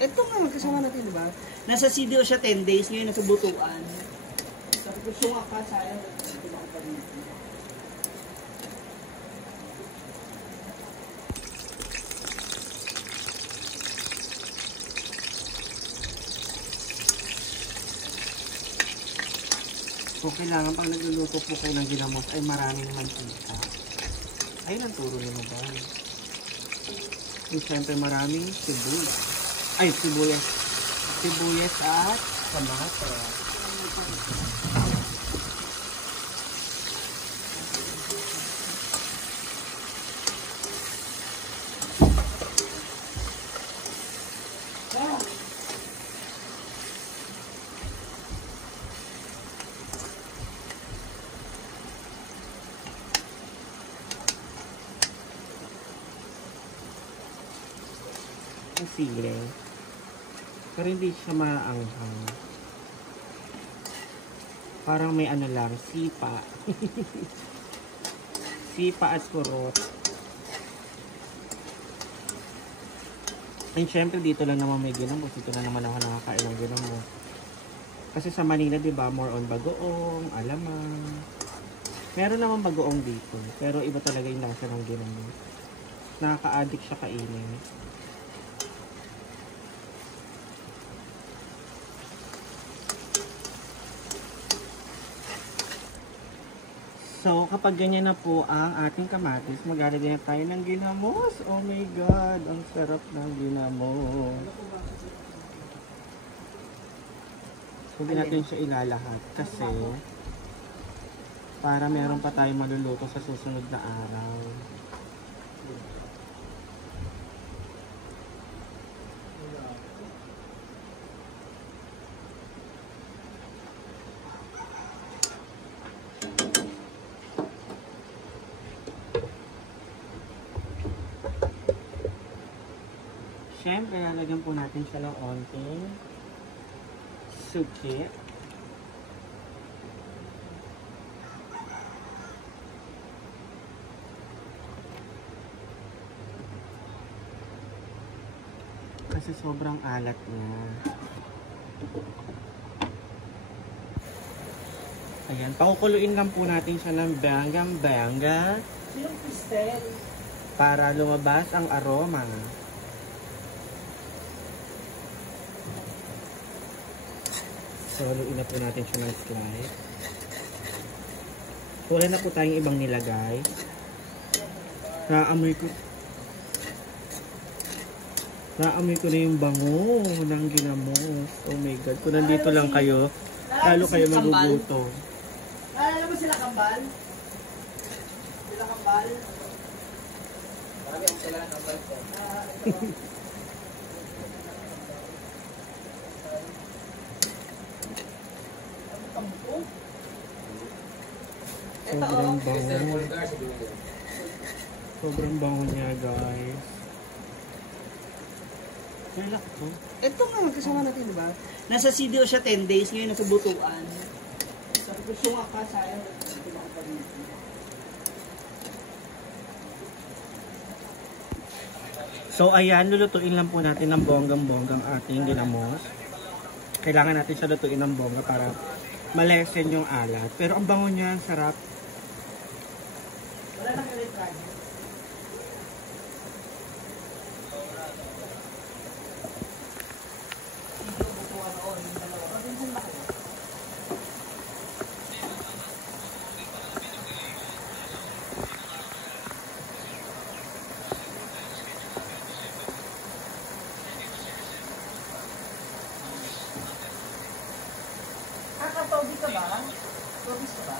Ito nga, magkasama natin, di ba? Nasa CDO siya 10 days, ngayon nasa Butuan. Sabi ko, sunga ka, sayang. So, kailangan pang nagluluto po kayo ng ginamos ay maraming mantika. Ayun ang turo nyo ba? Yung siyempre maraming sibuyas. Ay, sibuyas. Sibuyas at kamatis. Sili. Pero hindi siya maanghang. Parang may ano lang, sipa. Sipa at kurot. And syempre dito lang naman may ginamos. Dito na naman ako nakakain ng ginamos. Kasi sa Manila, di ba, more on bagoong, alamang. Meron naman bagoong dito. Pero iba talaga yung lasa ng ginamos. Nakaka-addict siya kainin. So, kapag ganyan na po ang ating kamatis, maglalagay na tayo ng ginamos. Oh my God! Ang sarap ng ginamos. Hindi natin siya ilalahat kasi para meron pa tayong maluluto sa susunod na araw. Siyempre, lalagyan po natin siya ng onting suki. Kasi sobrang alat niya. Ayan, pakukuluin lang po natin siya ng banggang-banga. Sinong Cristel? Para lumabas ang aroma. So, haluin na po natin siya ng slice. Wala na po tayong ibang nilagay. Naamoy ko na yung bango ng ginamos. Oh my God. Kung nandito lang kayo, lalo kayo magugutom. Naalala mo sila kambal? Sila kambal? Marami ang sila kambal ko. Sobrang bango. Sobrang bango niya, guys. Relax to. Ito nga, magkasama natin, di ba? Nasa CDO siya 10 days, ngayon nasa Butuan. Sabi ko, sunga ka, sayang. So, ayan, lulutuin lang po natin ng bonggang-bonggang ating ginamos. Kailangan natin siya lutuin ng bongga para malesen yung alat. Pero ang bango niya, sarap. Wala nang electronic. Toby ka ba? Toby ka ba?